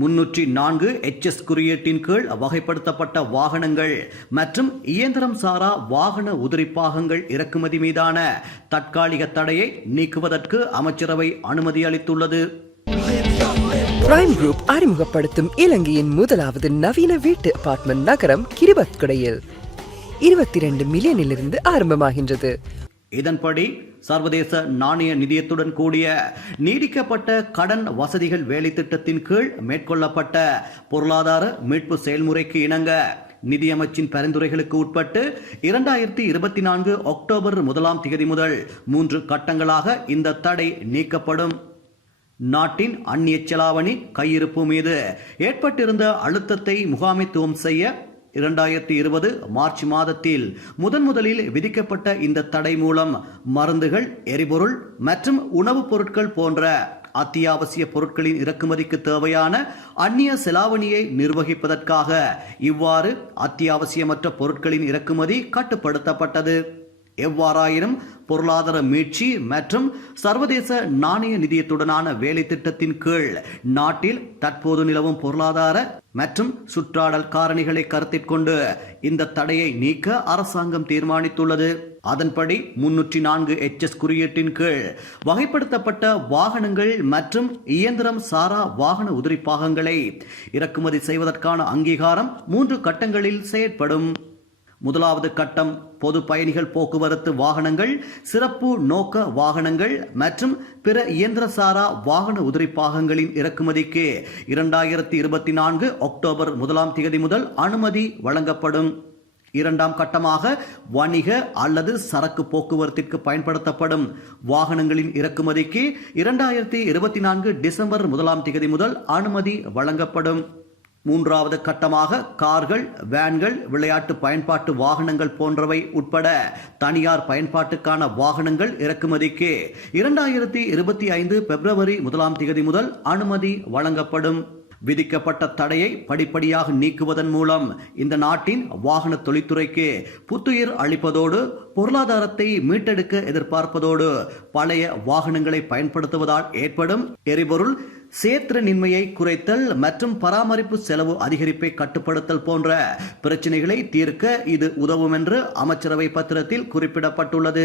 முன்னூற்றி நான்கு எச்எஸ் குறியீட்டின் கீழ் வகைப்படுத்தப்பட்ட வாகனங்கள் மற்றும் இயந்திரம் சாரா வாகன உதிரி பாகங்கள் இறக்குமதி மீதான தற்காலிக தடையை நீக்குவதற்கு அமைச்சரவை அனுமதி அளித்துள்ளது. பிரைம் குரூப் அறிமுகப்படுத்தும் இலங்கையின் முதலாவது நவீன வீட்டு அபார்ட்மெண்ட் நகரம் கிரிபத்குடையில். இருபத்தி ரெண்டு மில்லியனிலிருந்து ஆரம்பமாகின்றது. இதன்படி சர்வதேச நாணய நிதியத்துடன் கூடிய நீடிக்கப்பட்ட கடன் வசதிகள் வேலைத்திட்டத்தின் கீழ் மேற்கொள்ளப்பட்ட பொருளாதார மீட்பு செயல்முறைக்கு இணங்க நிதியமைச்சின் பரிந்துரைகளுக்கு உட்பட்டு இரண்டாயிரத்தி இருபத்தி நான்கு அக்டோபர் முதலாம் தேதி முதல் மூன்று கட்டங்களாக இந்த தடை நீக்கப்படும். நாட்டின் அந்நிய செலாவணி கையிருப்பு மீது ஏற்பட்டிருந்த அழுத்தத்தை முகாமைத்துவம் செய்ய இரண்டாயிரத்தி இருபது மார்ச் மாதத்தில் முதன் முதலில் விதிக்கப்பட்ட இந்த தடை மூலம் மருந்துகள் எரிபொருள் மற்றும் உணவுப் பொருட்கள் போன்ற அத்தியாவசிய பொருட்களின் இறக்குமதிக்கு தேவையான அந்நிய செலாவணியை நிர்வகிப்பதற்காக இவ்வாறு அத்தியாவசியமற்ற பொருட்களின் இறக்குமதி கட்டுப்படுத்தப்பட்டது. எவ்வாறாயினும் பொருளாதார மீட்சி மற்றும் சர்வதேச நாணய நிதியத்துடனான வேலை திட்டத்தின் கீழ் நாட்டில் தற்போது நிலவும் பொருளாதார மற்றும் சுற்றாடல் காரணிகளை கருத்தில் கொண்டு இந்த தடையை நீக்க அரசாங்கம் தீர்மானித்துள்ளது. அதன்படி முன்னூற்றி நான்கு எச்எஸ் குறியீட்டின் கீழ் வகைப்படுத்தப்பட்ட வாகனங்கள் மற்றும் இயந்திரம் சாரா வாகன உதிரி பாகங்களை இறக்குமதி செய்வதற்கான அங்கீகாரம் மூன்று கட்டங்களில் செயற்படும். முதலாவது கட்டம் பொது பயணிகள் போக்குவரத்து வாகனங்கள் சிறப்பு நோக்க வாகனங்கள் மற்றும் பிற இயந்திரசாரா வாகன உதிரி பாகங்களின் இறக்குமதிக்கு இரண்டாயிரத்தி இருபத்தி நான்கு அக்டோபர் முதலாம் தேதி முதல் அனுமதி வழங்கப்படும். இரண்டாம் கட்டமாக வணிக அல்லது சரக்கு போக்குவரத்திற்கு பயன்படுத்தப்படும். வாகனங்களின் இறக்குமதிக்கு இரண்டாயிரத்தி இருபத்தி நான்கு டிசம்பர் முதலாம் தேதி முதல் அனுமதி வழங்கப்படும். மூன்றாவது கட்டமாக கார்கள் வேன்கள் விளையாட்டு பயன்பாட்டு வாகனங்கள் போன்றவை உட்பட தனியார் பயன்பாட்டுக்கான வாகனங்கள் இறக்குமதிக்கு இரண்டாயிரத்தி இருபத்தி ஐந்து பிப்ரவரி முதலாம் தேதி முதல் அனுமதி வழங்கப்படும். விதிக்கப்பட்ட தடையை படிப்படியாக நீக்குவதன் மூலம் இந்த நாட்டின் வாகன தொழில்துறைக்கு புத்துயிர் அளிப்பதோடு பொருளாதாரத்தை மீட்டெடுக்க எதிர்பார்ப்பதோடு பழைய வாகனங்களை பயன்படுத்துவதால் ஏற்படும் எரிபொருள் சேத்திரனின்மையை குறைத்தல் மற்றும் பராமரிப்பு செலவு அதிகரிப்பை கட்டுப்படுத்தல் போன்ற பிரச்சனைகளை தீர்க்க இது உதவும் என்று அமைச்சரவை பத்திரத்தில் குறிப்பிடப்பட்டுள்ளது.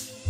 you